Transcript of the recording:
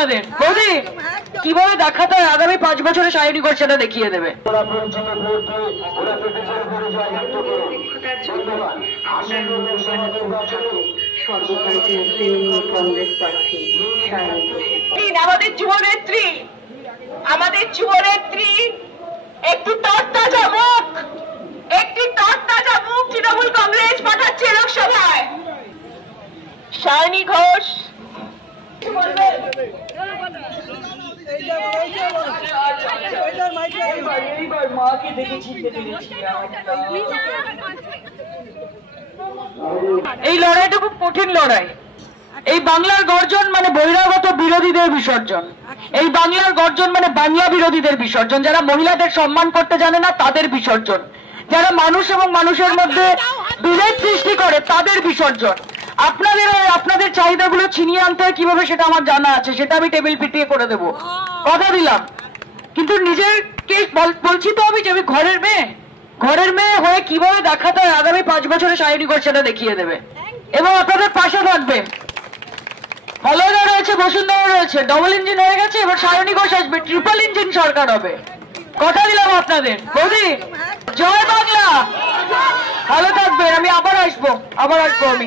আপনাদের বৌদি কিভাবে দেখাতে হয় আগামী 5 বছরে সায়নী ঘোষ সেটা দেখিয়ে দেবে। সর্বভারতীয় তৃণমূল কংগ্রেস প্রার্থী সায়নী ঘোষের আমাদের যুবনেত্রী একটি তরতাজা মুখ তৃণমূল কংগ্রেস পাঠাচ্ছে লোকসভায়। সায়নী ঘোষ এই লড়াইটা খুব কঠিন লড়াই। এই বাংলার গর্জন মানে বহিরাগত বিরোধীদের বিসর্জন, এই বাংলার গর্জন মানে বাংলা বিরোধীদের বিসর্জন, যারা মহিলাদের সম্মান করতে জানে না তাদের বিসর্জন, যারা মানুষ এবং মানুষের মধ্যে বিভেদ সৃষ্টি করে তাদের বিসর্জন। আপনাদের চাহিদাগুলো ছিনিয়ে আনতে হয় কিভাবে সেটা আমার জানা আছে, সেটা আমি টেবিল পিটিয়ে করে দেব, কথা দিলাম। কিন্তু নিজেরকে বলছি তো আমি যে আমি ঘরের মেয়ে হয়ে কিভাবে দেখাতে হয় আগামী 5 বছরে সায়নী ঘোষ সেটা দেখিয়ে দেবে এবং আপনাদের পাশে থাকবে। ফলদা রয়েছে, বসুন্ধরা রয়েছে, ডবল ইঞ্জিন হয়ে গেছে, এবার সায়নী ঘোষ আসবে, ট্রিপল ইঞ্জিন সরকার হবে, কথা দিলাম আপনাদের। বৌদি জয় বাংলা, ভালো থাকবেন, আমি আবার আসবো আমি।